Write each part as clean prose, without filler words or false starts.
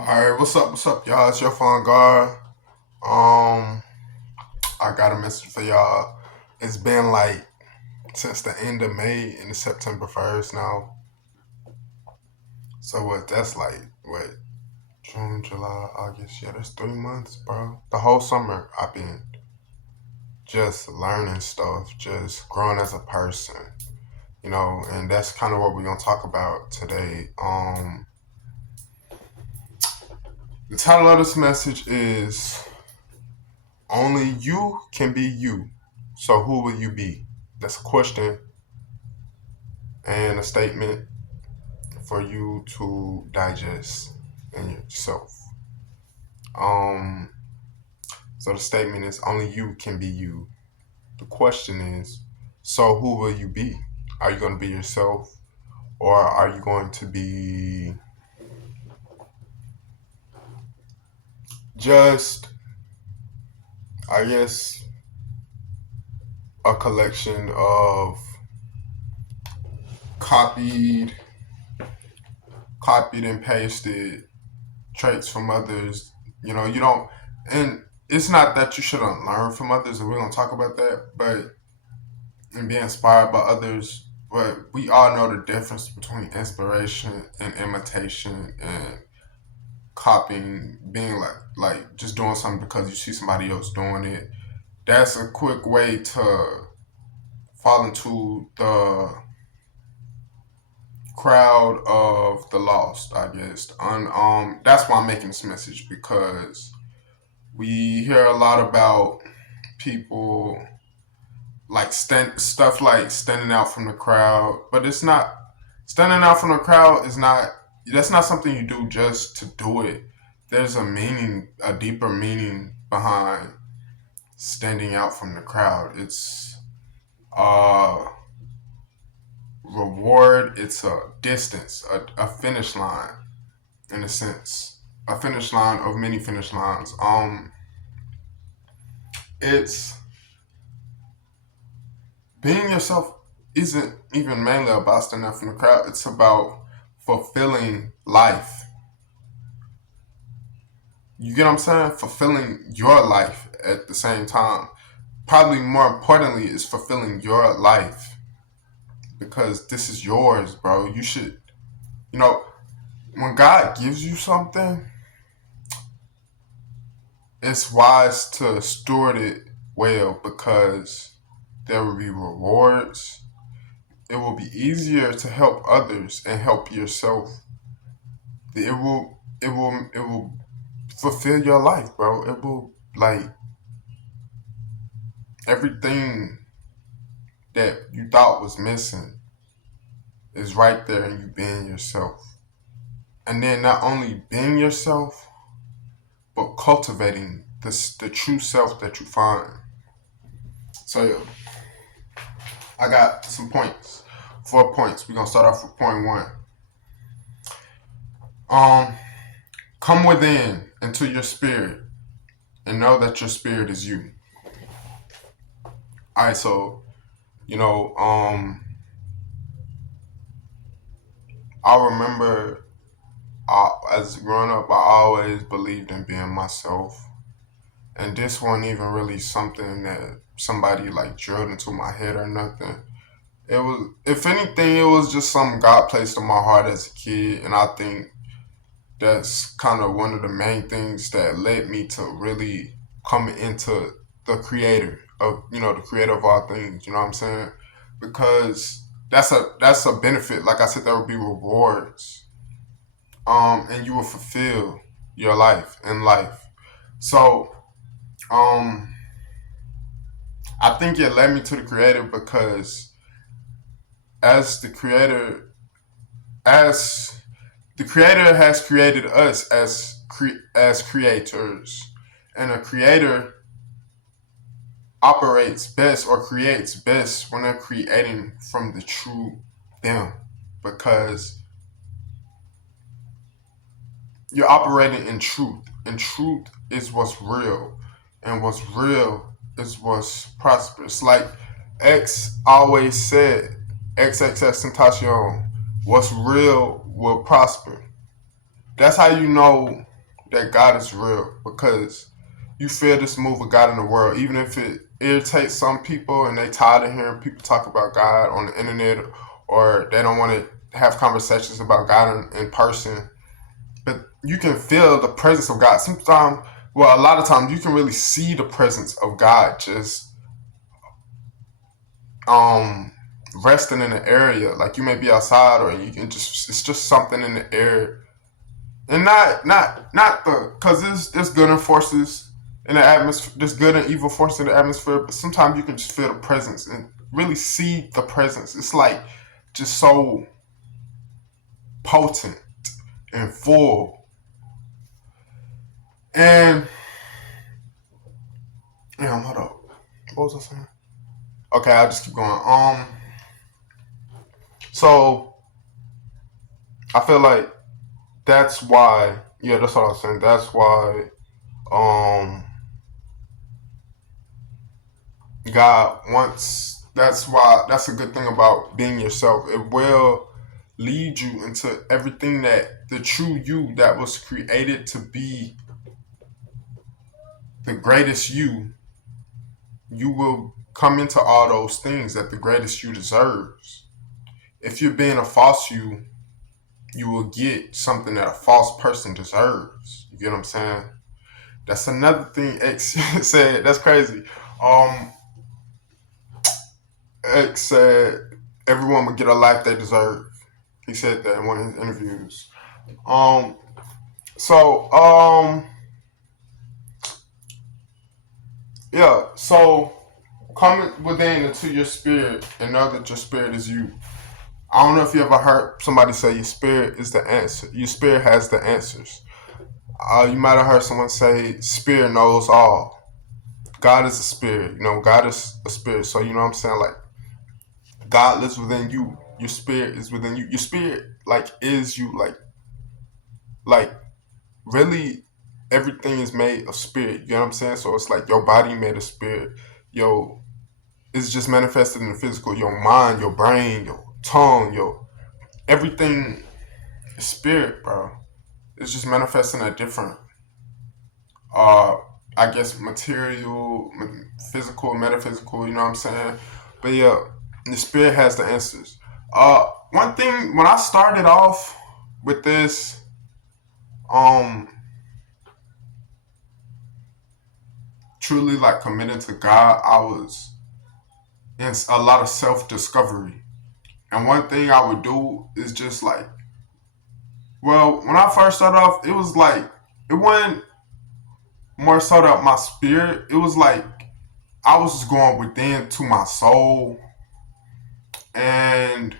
Alright, what's up, y'all? It's your phone guard. Um, I got a message for y'all. It's been like since the end of May and it's September 1st now. So what that's like what June, July, August, yeah, that's 3 months, bro. The whole summer I've been just learning stuff, just growing as a person, and that's kind of what we're gonna talk about today. The title of this message is Only You Can Be You. So who will you be? That's a question and a statement for you to digest in yourself. Um, so the statement is only you can be you. The question is, so who will you be? Are you going to be yourself, or are you going to be just, I guess, a collection of copied, copied and pasted traits from others? You don't, and it's not that you shouldn't learn from others, and we're gonna talk about that, but and be inspired by others. But we all know the difference between inspiration and imitation and copying, being like just doing something because you see somebody else doing it. That's a quick way to fall into the crowd of the lost, I guess. And that's why I'm making this message, because we hear a lot about people like stuff like standing out from the crowd, but it's not standing out from the crowd is not that's not something you do just to do it. There's a meaning, a deeper meaning behind standing out from the crowd. It's a reward, it's a distance, a finish line in a sense. A finish line of many finish lines. It's being yourself isn't even mainly about standing out from the crowd. It's about fulfilling life. You get what I'm saying? Fulfilling your life at the same time. Probably more importantly is fulfilling your life, because this is yours, bro. You should, you know, when God gives you something, it's wise to steward it well, because there will be rewards. It will be easier to help others and help yourself. It will fulfill your life, bro. It will, like, everything that you thought was missing is right there in you being yourself. And then not only being yourself, but cultivating the true self that you find. So yeah, I got some points. 4 points. We're gonna start off with point one. Um, come within into your spirit and know that your spirit is you. Alright, so you know, I remember as growing up, I always believed in being myself, and this wasn't even really something that somebody like drilled into my head or nothing. It was, if anything, it was just something God placed in my heart as a kid, and I think that's kind of one of the main things that led me to really come into the creator of all things. You know what I'm saying? Because that's a benefit. Like I said, there will be rewards, and you will fulfill your life in life. So, um, I think it led me to the creator, because as the creator, as the creator has created us as creators, and a creator operates best or creates best when they're creating from the true them, because you're operating in truth, and truth is what's real, and what's real is what's prosperous. Like X always said, XXX Tentacion, what's real will prosper. That's how you know that God is real, because you feel this move of God in the world, even if it irritates some people and they tired of hearing people talk about God on the internet, or they don't want to have conversations about God in person. But you can feel the presence of God. Sometimes, well, a lot of times, you can really see the presence of God just um resting in the area. Like you may be outside, or you can just it's just something in the air, and not the because there's good and forces in the atmosphere. There's good and evil forces in the atmosphere, but sometimes you can just feel the presence and really see the presence. It's like just so potent and full. And hold up, what was I saying? Okay, I'll just keep going. So I feel like that's why. Yeah, that's what I was saying. That's why. Um, God wants. That's why. That's a good thing about being yourself. It will lead you into everything that the true you that was created to be the greatest you. You will come into all those things that the greatest you deserves. If you're being a false you will get something that a false person deserves. You get what I'm saying? That's another thing X said. That's crazy. Um, X said everyone would get a life they deserve. He said that in one of his interviews. Um, so yeah. So coming within into your spirit and know that your spirit is you. I don't know if you ever heard somebody say your spirit is the answer. Your spirit has the answers. You might have heard someone say spirit knows all. God is a spirit. God is a spirit. So you know what I'm saying? Like God lives within you. Your spirit is within you. Your spirit like is you. Like really everything is made of spirit. You know what I'm saying? So it's like your body made of spirit. Yo, it's just manifested in the physical. Your mind, your brain, your tongue, your everything is spirit, bro. It's just manifesting a different uh I guess material, physical, metaphysical, you know what I'm saying? But yeah, the spirit has the answers. One thing when I started off with this, um, truly like committed to God, I was in a lot of self discovery. And one thing I would do is just like, well, when I first started off, it was like it wasn't more so that my spirit. It was like I was just going within to my soul, and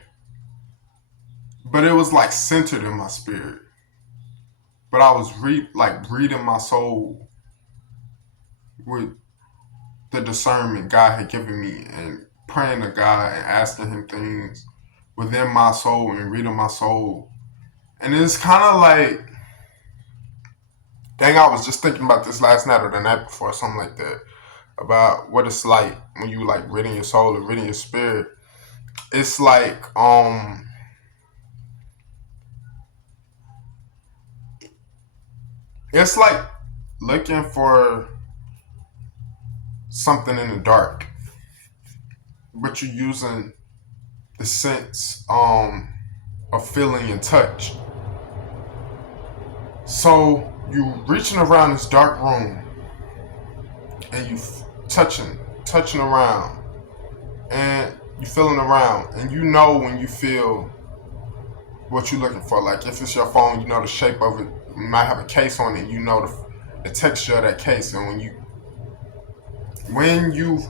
but it was like centered in my spirit. But I was reading my soul with the discernment God had given me, and praying to God and asking Him things within my soul and reading my soul. And it's kind of like, dang, I was just thinking about this last night or the night before, something like that, about what it's like when you like reading your soul and reading your spirit. It's like it's like looking for something in the dark, but you're using the sense of feeling and touch. So you reaching around this dark room and you touching around, and you feeling around, and you know when you feel what you're looking for. Like if it's your phone, you know the shape of it. You might have a case on it. You know the texture of that case, and when you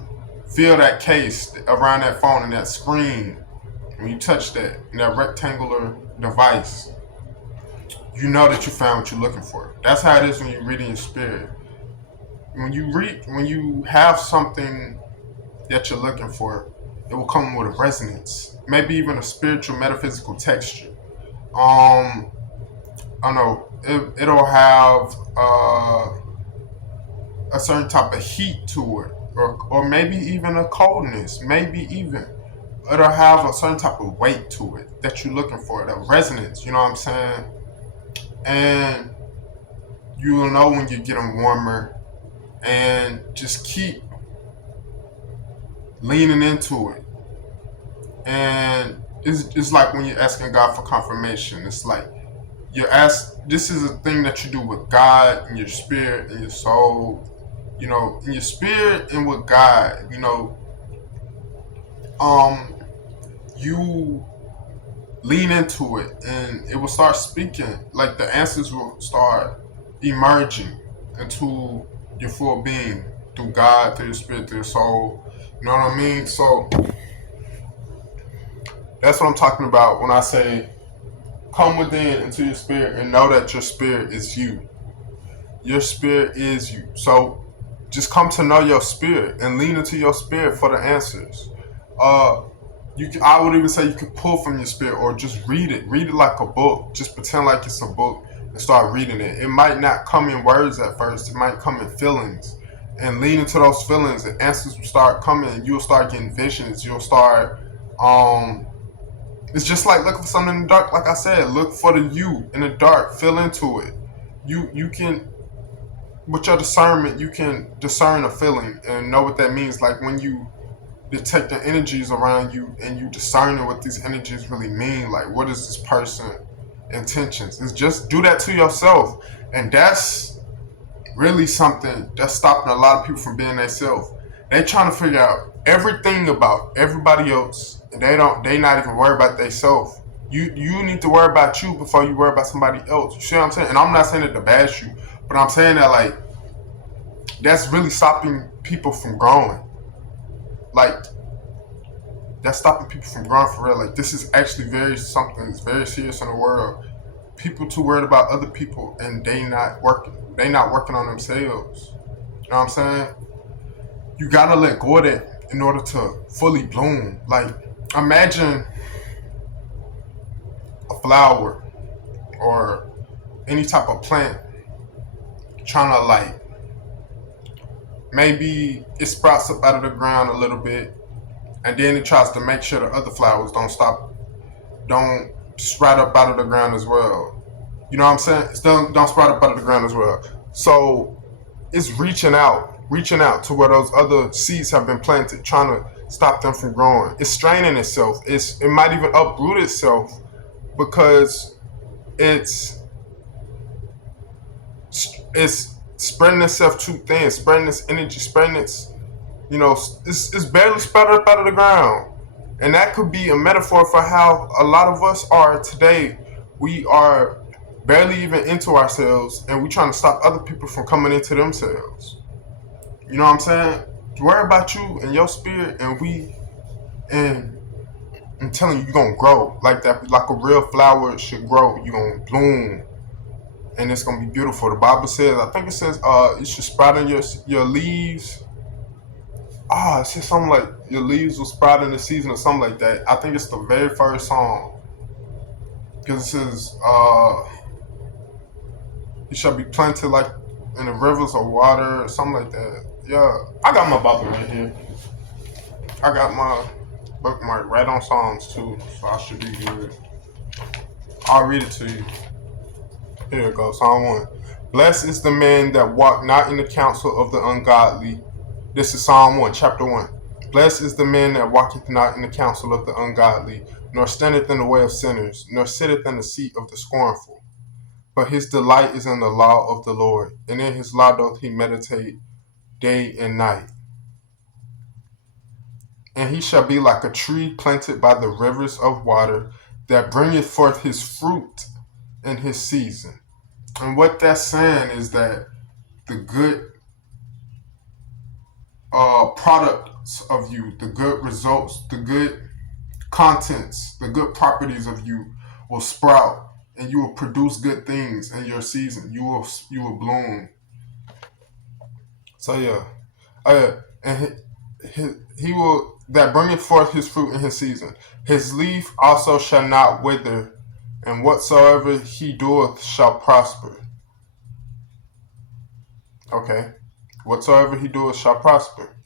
feel that case around that phone and that screen, when you touch that rectangular device, you know that you found what you're looking for. That's how it is when you're reading your spirit. When you have something that you're looking for, it will come with a resonance, maybe even a spiritual, metaphysical texture. Um, I don't know. It'll have a certain type of heat to it, or maybe even a coldness. Maybe even it'll have a certain type of weight to it that you're looking for, that resonance. You know what I'm saying? And You will know when you're getting warmer, and just keep leaning into it. And it's like when you're asking God for confirmation. It's like this is a thing that you do with God and your spirit and your soul. In your spirit and with God. Um, you lean into it, and it will start speaking. Like the answers will start emerging into your full being through God, through your spirit, through your soul. You know what I mean? So that's what I'm talking about when I say come within into your spirit and know that your spirit is you. Your spirit is you. So just come to know your spirit and lean into your spirit for the answers. Uh, I would even say you could pull from your spirit or just read it. Read it like a book. Just pretend like it's a book and start reading it. It might not come in words at first. It might come in feelings. And lean into those feelings, the answers will start coming. You'll start getting visions. You'll start it's just like looking for something in the dark. Like I said, look for the you in the dark. Feel into it. You can, with your discernment, you can discern a feeling and know what that means. Like when you detect the energies around you and you discerning what these energies really mean. Like what is this person intentions? It's just do that to yourself, and that's really something that's stopping a lot of people from being themselves. They trying to figure out everything about everybody else, and they not even worried about themselves. You need to worry about you before you worry about somebody else. You see what I'm saying? And I'm not saying it to bash you, but I'm saying that like that's really stopping people from growing. Like that's stopping people from growing for real. Like this is actually very something that's very serious in the world. People too worried about other people and they not working. They not working on themselves. You know what I'm saying? You gotta let go of that in order to fully bloom. Like imagine a flower or any type of plant trying to like maybe it sprouts up out of the ground a little bit and then it tries to make sure the other flowers don't sprout up out of the ground as well. You know what I'm saying? It don't sprout up out of the ground as well. So it's reaching out to where those other seeds have been planted, trying to stop them from growing. It's straining itself. It might even uproot itself because it's it's spreading itself too thin, spreading its energy, spreading its it's barely sprouted up out of the ground. And that could be a metaphor for how a lot of us are today. We are barely even into ourselves and we trying to stop other people from coming into themselves. You know what I'm saying? Worry about you and your spirit, and I'm telling you, you're gonna grow like that, like a real flower should grow. You're gonna bloom, and it's gonna be beautiful. The Bible says, I think it says, you should sprout in your leaves. It says something like your leaves will sprout in the season or something like that. I think it's the very first song because it says, you shall be planted like in the rivers of water or something like that. Yeah, I got my Bible right here. I got my bookmark right on Psalms too, so I should be good. I'll read it to you. Here it goes, Psalm 1. Blessed is the man that walk not in the counsel of the ungodly. This is Psalm 1, chapter 1. Blessed is the man that walketh not in the counsel of the ungodly, nor standeth in the way of sinners, nor sitteth in the seat of the scornful. But his delight is in the law of the Lord, and in his law doth he meditate day and night. And he shall be like a tree planted by the rivers of water, that bringeth forth his fruit in his season. And what that's saying is that the good products of you, the good results, the good contents, the good properties of you will sprout, and you will produce good things in your season. You will bloom. So yeah, and he will that bringeth forth his fruit in his season. His leaf also shall not wither, and whatsoever he doeth shall prosper. Okay, whatsoever he doeth shall prosper.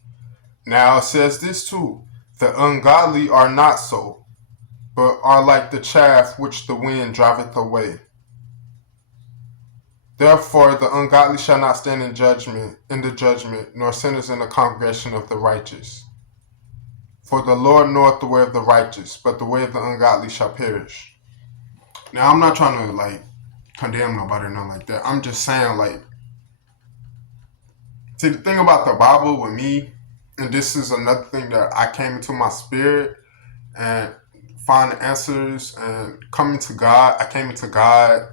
Now it says this too: the ungodly are not so, but are like the chaff which the wind driveth away. Therefore the ungodly shall not stand in the judgment, nor sinners in the congregation of the righteous. For the Lord knoweth the way of the righteous, but the way of the ungodly shall perish. Now I'm not trying to like condemn nobody or nothing like that. I'm just saying like, see, the thing about the Bible with me, and this is another thing that I came into my spirit and find answers and coming to God. I came into God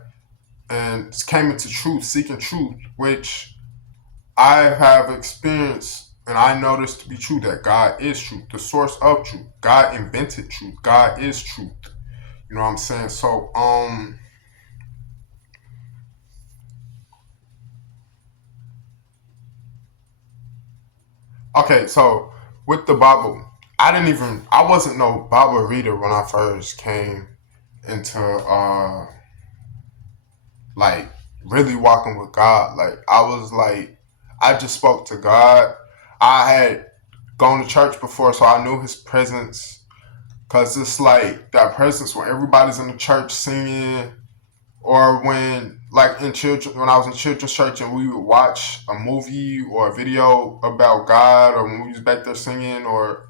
and came into truth, seeking truth, which I have experienced and I know this to be true, that God is truth, the source of truth. God invented truth. God is truth. You know what I'm saying? So, okay, so with the Bible, I wasn't no Bible reader when I first came into like really walking with God. Like I was like, I just spoke to God. I had gone to church before, so I knew His presence. Cause it's like that presence when everybody's in the church singing, or when like in children, when I was in children's church and we would watch a movie or a video about God, or when we was back there singing, or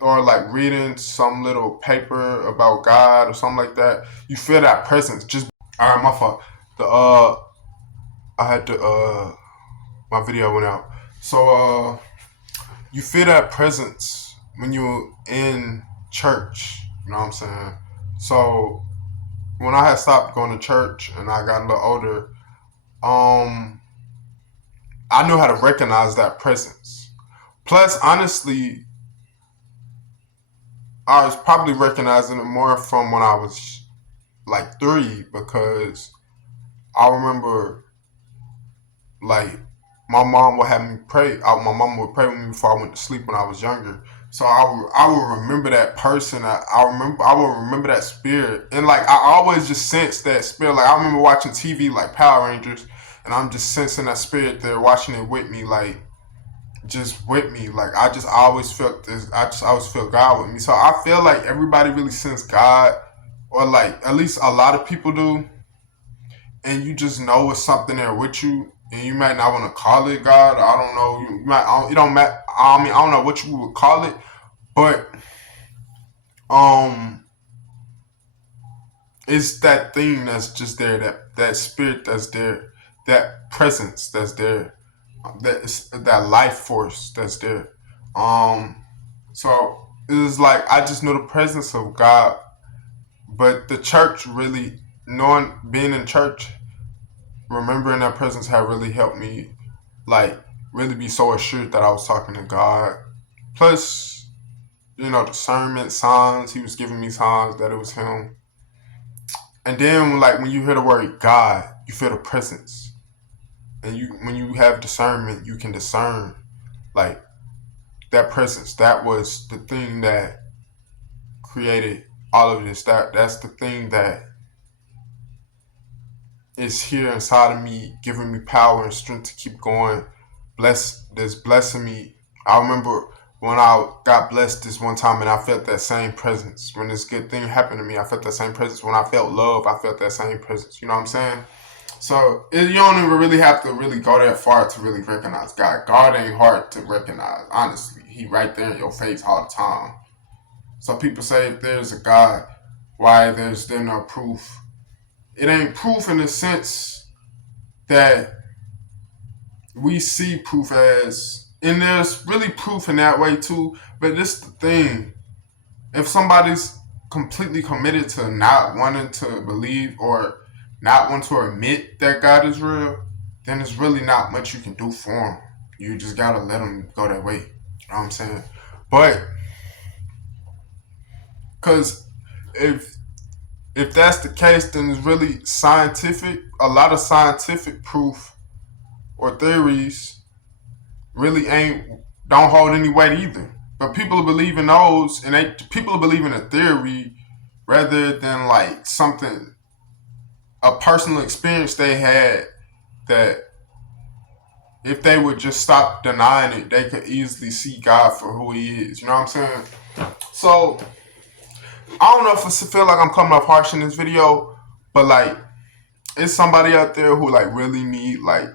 or like reading some little paper about God or something like that. You feel that presence. Just all right, my fault. The I had to my video went out. So you feel that presence when you're in church. You know what I'm saying? So when I had stopped going to church and I got a little older, um, I knew how to recognize that presence. Plus, honestly, I was probably recognizing it more from when I was like 3, because I remember like my mom would have me pray. My mom would pray with me before I went to sleep when I was younger. So I will remember that person. I will remember that spirit, and like I always just sense that spirit. Like I remember watching TV like Power Rangers, and I'm just sensing that spirit there, watching it with me, like just with me. Like I just always felt this. I just always feel God with me. So I feel like everybody really sense God, or like at least a lot of people do, and you just know it's something there with you, and you might not want to call it God. I don't know. You might. It don't matter. I mean, I don't know what you would call it, but um, it's that thing that's just there. That spirit that's there. That presence that's there. That life force that's there. Um, so it was like I just know the presence of God, but the church really knowing being in church, remembering that presence had really helped me, like really be so assured that I was talking to God. Plus, discernment, signs. He was giving me signs that it was Him. And then, like when you hear the word God, you feel the presence. And when you have discernment, you can discern like that presence. That was the thing that created all of this. That's the thing that is here inside of me, giving me power and strength to keep going. That's blessing me. I remember when I got blessed this one time and I felt that same presence. When this good thing happened to me, I felt that same presence. When I felt love, I felt that same presence. You know what I'm saying? So you don't even really have to really go that far to really recognize God. God ain't hard to recognize, honestly. He right there in your face all the time. So people say if there's a God, why there's there no proof? It ain't proof in the sense that we see proof as, and there's really proof in that way too. But this is the thing: if somebody's completely committed to not wanting to believe or not want to admit that God is real, then there's really not much you can do for them. You just gotta let them go that way. You know what I'm saying? But because if that's the case, then it's really scientific. A lot of scientific proof or theories really ain't don't hold any weight either. But people believe in those, and people believe in a theory rather than like something, a personal experience they had, that if they would just stop denying it, they could easily see God for who He is. You know what I'm saying? So I don't know if I feel like I'm coming off harsh in this video, but like it's somebody out there who like really need like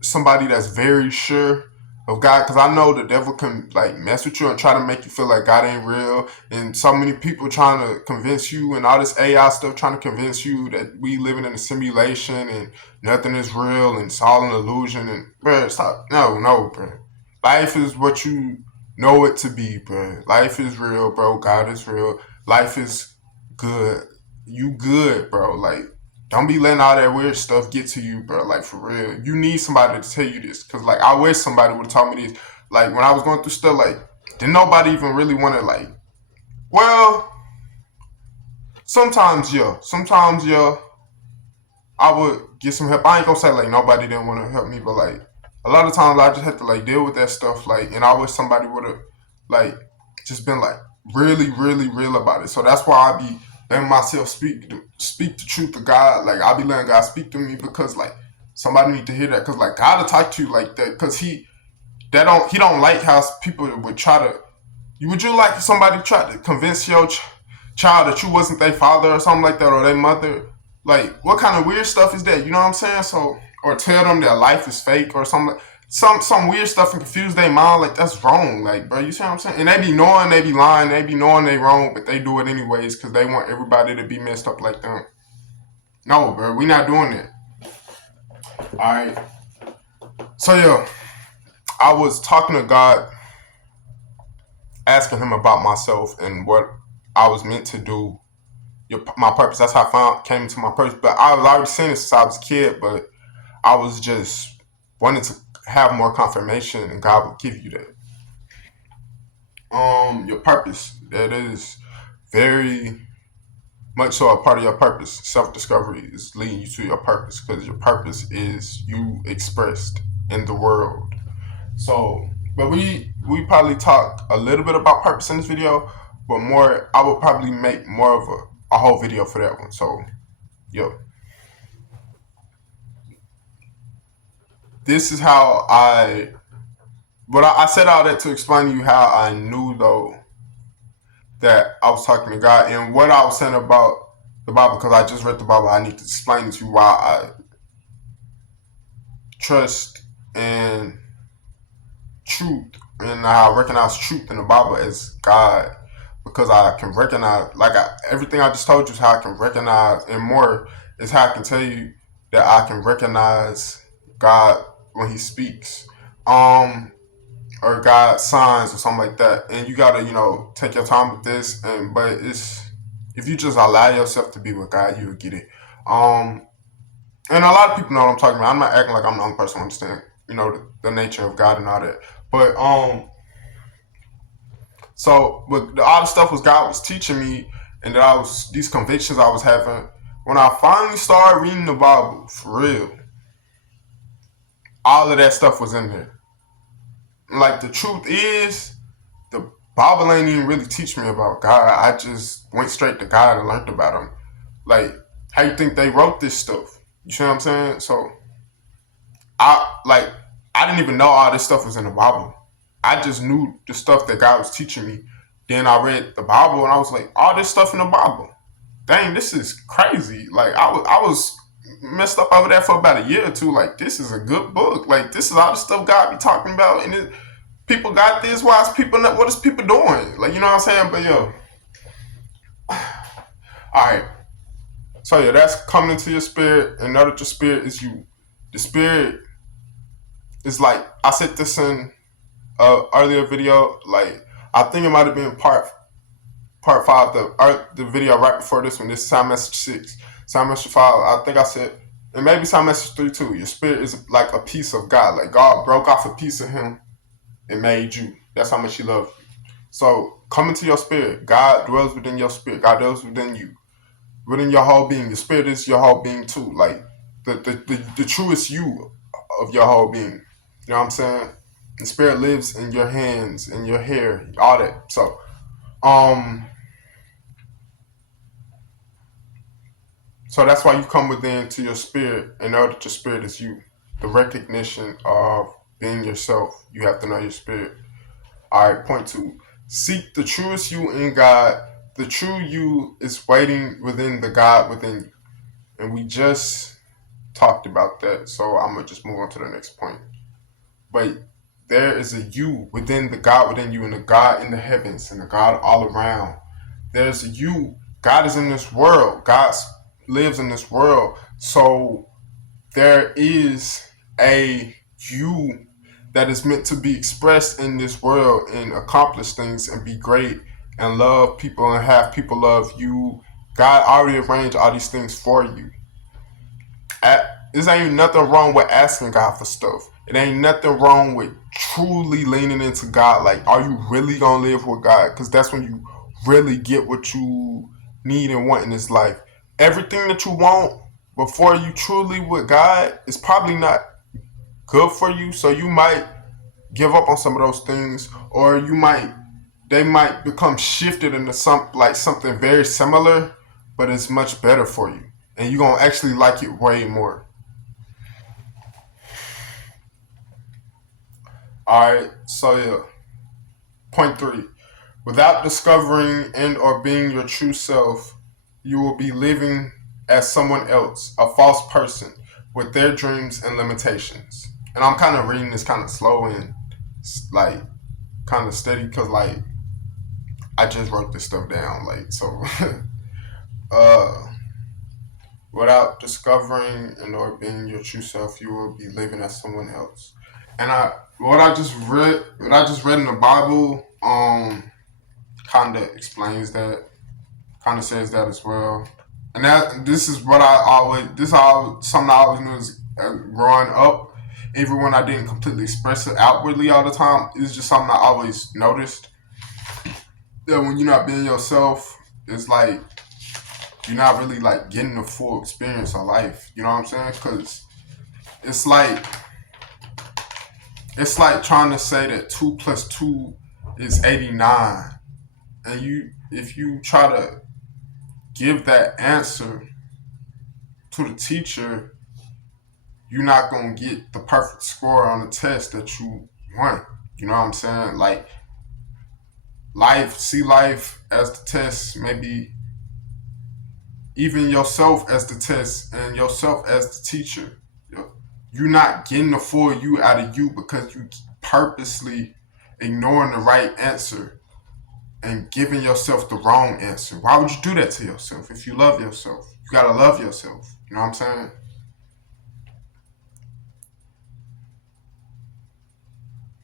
somebody that's very sure of God, because I know the devil can like mess with you and try to make you feel like God ain't real, and so many people trying to convince you and all this AI stuff trying to convince you that we living in a simulation and nothing is real and it's all an illusion. And bro, stop. No, bro. Life is what you know it to be, bro. Life is real, bro. God is real. Life is good. You good, bro. Like, don't be letting all that weird stuff get to you, bro. Like, for real. You need somebody to tell you this. Because, like, I wish somebody would have told me this. Like, when I was going through stuff, like, didn't nobody even really want to, like, well, sometimes, yeah. Sometimes, yeah, I would get some help. I ain't gonna say, like, nobody didn't want to help me, but, like, a lot of times I just had to, like, deal with that stuff. Like, and I wish somebody would have, like, just been, like, really, really real about it. So that's why I be letting myself speak the truth of God. Like I be letting God speak to me because like somebody need to hear that. Because like God will talk to you like that. Because he don't like how people would try to. Would you like somebody try to convince your child that you wasn't their father or something like that, or their mother? Like what kind of weird stuff is that? You know what I'm saying? So or tell them their life is fake or something. Some weird stuff and confuse their mind. Like that's wrong. Like bro, you see what I'm saying? And they be knowing they be lying. They be knowing they wrong, but they do it anyways because they want everybody to be messed up like them. No, bro, we not doing that. All right. So yeah, I was talking to God, asking Him about myself and what I was meant to do. My purpose. That's how I came into my purpose. But I was already saying this since I was a kid. But I was just wanting to have more confirmation, and God will give you that. Your purpose. That is very much so a part of your purpose. Self discovery is leading you to your purpose because your purpose is you expressed in the world. So, but we probably talk a little bit about purpose in this video, but more I would probably make more of a whole video for that one. So, yo, this is how I said all that to explain to you how I knew though that I was talking to God and what I was saying about the Bible because I just read the Bible. I need to explain to you why I trust and truth and how I recognize truth in the Bible as God because I can recognize everything I just told you is how I can recognize and more is how I can tell you that I can recognize God when He speaks. Or God signs or something like that. And you gotta, take your time with this. But it's if you just allow yourself to be with God, you'll get it. And a lot of people know what I'm talking about. I'm not acting like I'm the only person who understands, the nature of God and all that. But so but all the stuff was God was teaching me, and that these convictions I was having. When I finally started reading the Bible for real, all of that stuff was in there. Like the truth is, the Bible ain't even really teach me about God. I just went straight to God and learned about Him. Like, how you think they wrote this stuff? You see what I'm saying? So, I didn't even know all this stuff was in the Bible. I just knew the stuff that God was teaching me. Then I read the Bible and I was like, all this stuff in the Bible. Dang, this is crazy. Like, I was messed up over that for about a year or two. Like, this is a good book. Like, this is all the stuff God be talking about. And people got this. Why is people not? What is people doing? Like, you know what I'm saying? But yo, all right. So yeah, that's coming into your spirit, and know that your spirit is you. The spirit is like I said this in earlier video. Like I think it might have been part five, the video right before this one. This is sound message 6, sound message 5. I think I said, and maybe sound message 3 too. Your spirit is like a piece of God. Like God broke off a piece of Him and made you. That's how much He loved you. So come into your spirit. God dwells within your spirit. God dwells within you, within your whole being. Your spirit is your whole being too. Like the truest you of your whole being. You know what I'm saying? The spirit lives in your hands, in your hair, all that. So, so that's why you come within to your spirit and know that your spirit is you. The recognition of being yourself. You have to know your spirit. All right, point 2. Seek the truest you in God. The true you is waiting within the God within you. And we just talked about that, so I'm gonna just move on to the next point. But there is a you within the God within you, and the God in the heavens, and the God all around. There's a you. God is in this world. God lives in this world. So there is a you that is meant to be expressed in this world and accomplish things and be great and love people and have people love you. God already arranged all these things for you. This ain't nothing wrong with asking God for stuff. It ain't nothing wrong with truly leaning into God. Like, are you really gonna live with God? Because that's when you really get what you need and want in this life. Everything that you want before you truly with God is probably not good for you. So you might give up on some of those things, or they might become shifted into something very similar, but it's much better for you, and you're gonna actually like it way more. All right, so yeah, point three: without discovering and or being your true self, you will be living as someone else, a false person with their dreams and limitations. And I'm kind of reading this kind of slow and like kind of steady because like I just wrote this stuff down. Like so, uh, without discovering and or being your true self, you will be living as someone else. And what I just read in the Bible, kind of explains that, kind of says that as well. And that this is what I always, something I always knew is growing up. Even when I didn't completely express it outwardly all the time, it's just something I always noticed that when you're not being yourself, it's like you're not really like getting the full experience of life. You know what I'm saying? Because it's like trying to say that 2 plus 2 is 89, and if you try to give that answer to the teacher, you're not gonna get the perfect score on the test that you want. You know what I'm saying? Like see life as the test, maybe even yourself as the test and yourself as the teacher. You're not getting the full you out of you because you purposely ignoring the right answer and giving yourself the wrong answer. Why would you do that to yourself if you love yourself? You gotta love yourself. You know what I'm saying?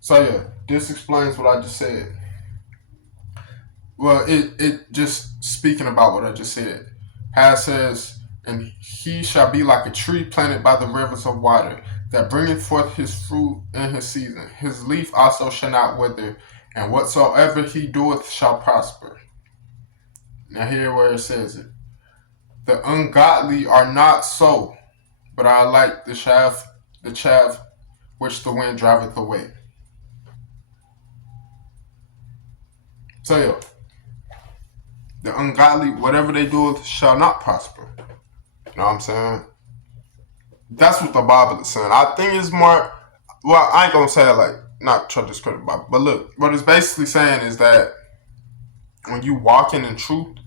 So yeah, this explains what I just said. Well, it just speaking about what I just said. How it says, and he shall be like a tree planted by the rivers of water, that bringeth forth his fruit in his season. His leaf also shall not wither, and whatsoever he doeth shall prosper. Now here where it says it. The ungodly are not so, but are like the chaff which the wind driveth away. So yeah, the ungodly, whatever they do, shall not prosper. You know what I'm saying? That's what the Bible is saying. I think it's more. Well, I ain't gonna say it like not try to discredit the Bible, but look, what it's basically saying is that when you walk in truth,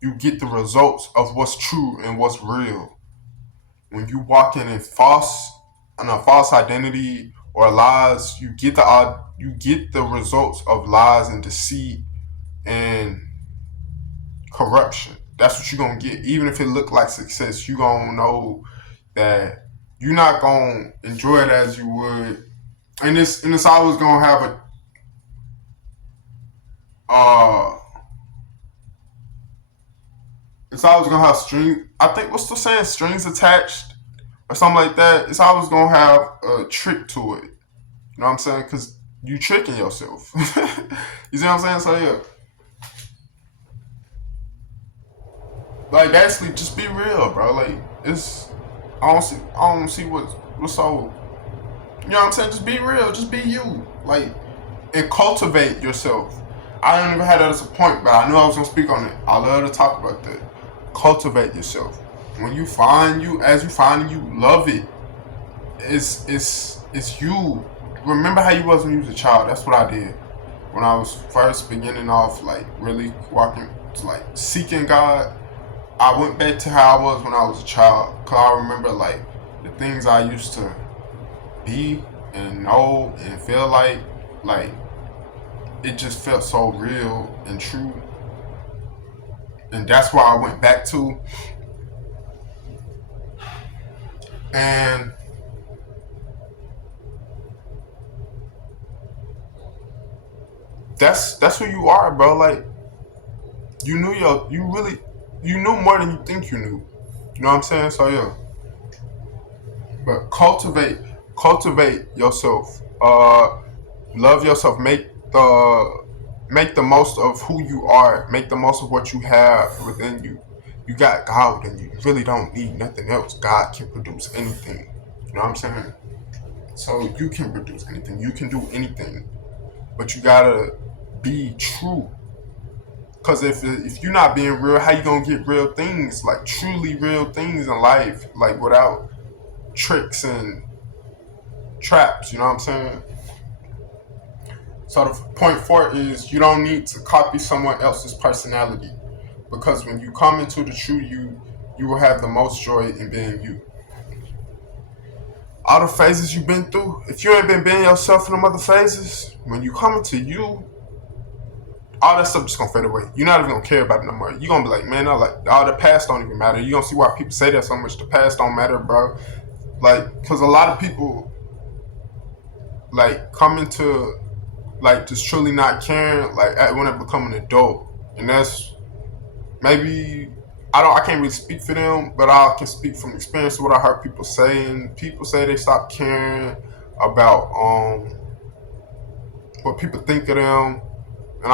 you get the results of what's true and what's real. When you walk in a false identity or lies, you get the results of lies and deceit and corruption. That's what you're gonna get. Even if it look like success, you gonna know that you're not gonna enjoy it as you would, and it's always gonna have a it's always gonna have string. I think what's the saying, strings attached or something like that. It's always gonna have a trick to it. You know what I'm saying? Because you tricking yourself. You see what I'm saying? So yeah, like basically, just be real, bro. Like it's I don't see what's so. You know what I'm saying? Just be real. Just be you. Like and cultivate yourself. I don't even have that as a point, but I knew I was gonna speak on it. I love to talk about that. Cultivate yourself. When you find you, as you find you, love it. It's you. Remember how you was when you was a child. That's what I did when I was first beginning off, like really walking, like seeking God. I went back to how I was when I was a child. Cause I remember like the things I used to be and know and feel like it just felt so real and true. And that's why I went back to. And that's who you are, bro. Like you knew more than you think you knew. You know what I'm saying? So yeah. But cultivate yourself. Love yourself. Make the most of who you are. Make the most of what you have within you. You got God within you. You really don't need nothing else. God can produce anything. You know what I'm saying? So you can produce anything. You can do anything. But you gotta be true. Cause if you're not being real, how you gonna get real things, like truly real things in life, like without tricks and traps? You know what I'm saying? So the point four is you don't need to copy someone else's personality, because when you come into the true you, you will have the most joy in being you. All the phases you've been through, if you ain't been being yourself in them other phases, when you come into you, all that stuff just gonna fade away. You're not even gonna care about it no more. You're gonna be like, man, I like all the past don't even matter. You gonna see why people say that so much. The past don't matter, bro. Like, cause a lot of people like come into like just truly not caring like when they become an adult, and that's maybe I can't really speak for them, but I can speak from experience what I heard people say, and people say they stop caring about what people think of them, and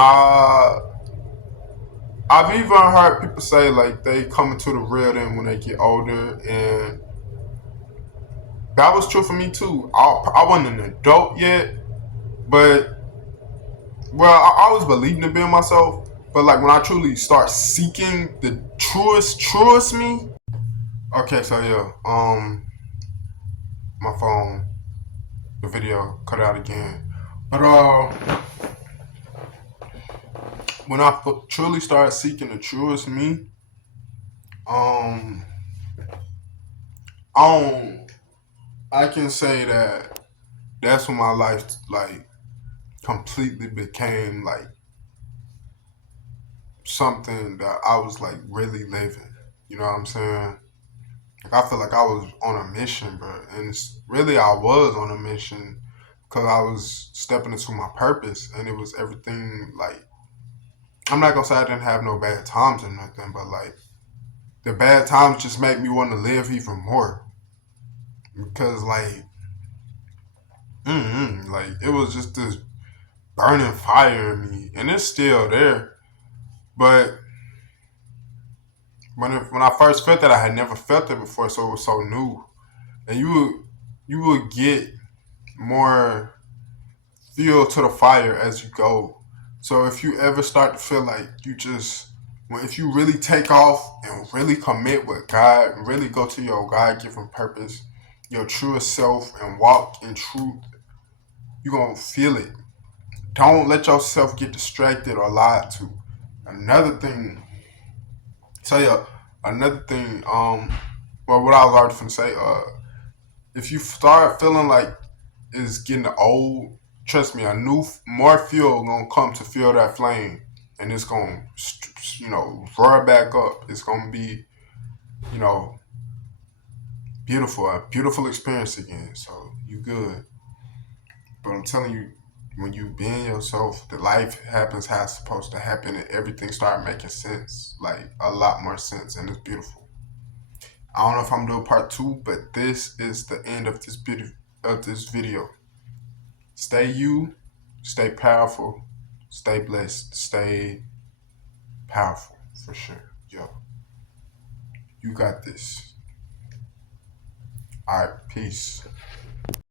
I've even heard people say like they come into the real them when they get older, and that was true for me too. I wasn't an adult yet, but well, I always believed in being myself. But like when I truly start seeking the truest me. Okay, so yeah, my phone, the video cut out again. But when I truly started seeking the truest me, um, I don't, I can say that that's when my life like completely became like something that I was like really living. You know what I'm saying? Like I feel like I was on a mission, bro, and really I was on a mission because I was stepping into my purpose, and it was everything. Like I'm not gonna say I didn't have no bad times or nothing, but like the bad times just make me want to live even more because like it was just this burning fire in me, and it's still there. But when I first felt that, I had never felt it before, so it was so new, and you would get more fuel to the fire as you go. So if you ever start to feel like if you really take off and really commit with God, and really go to your God given purpose, your truest self, and walk in truth, you're gonna feel it. Don't let yourself get distracted or lied to. Another thing, so yeah, another thing, well, what I was already gonna say, if you start feeling like it's getting old, trust me, a new, more fuel gonna come to fuel that flame, and it's gonna, roar back up. It's gonna be, you know, beautiful, a beautiful experience again. So you good. But I'm telling you, when you being yourself, the life happens how it's supposed to happen, and everything start making sense, like a lot more sense, and it's beautiful. I don't know if I'm doing part two, but this is the end of this video. Stay you, stay powerful, stay blessed, stay powerful for sure. Yo, you got this. All right, peace.